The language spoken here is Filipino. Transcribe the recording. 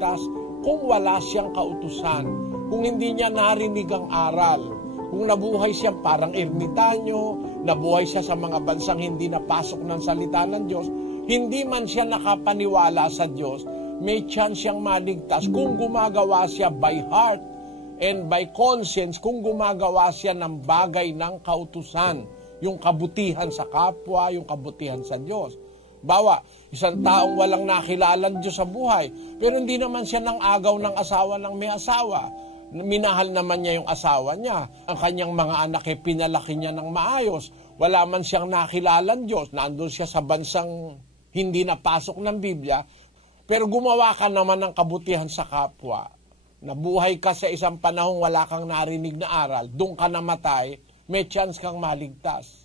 maligtas kung wala siyang kautusan, kung hindi niya narinig ang aral, kung nabuhay siya parang ermitanyo, nabuhay siya sa mga bansang hindi napasok ng salita ng Diyos, hindi man siya nakapaniwala sa Diyos, may chance siyang maligtas kung gumagawa siya by heart and by conscience, kung gumagawa siya ng bagay ng kautusan, yung kabutihan sa kapwa, yung kabutihan sa Diyos. Bawa, isang taong walang nakilalang Diyos sa buhay, pero hindi naman siya nang agaw ng asawa ng may asawa. Minahal naman niya yung asawa niya. Ang kanyang mga anak ay pinalaki niya ng maayos. Wala man siyang nakilalang Diyos. Nandun siya sa bansang hindi napasok ng Biblia. Pero gumawa ka naman ng kabutihan sa kapwa. Nabuhay ka sa isang panahong wala kang narinig na aral. Doon ka namatay, may chance kang maligtas.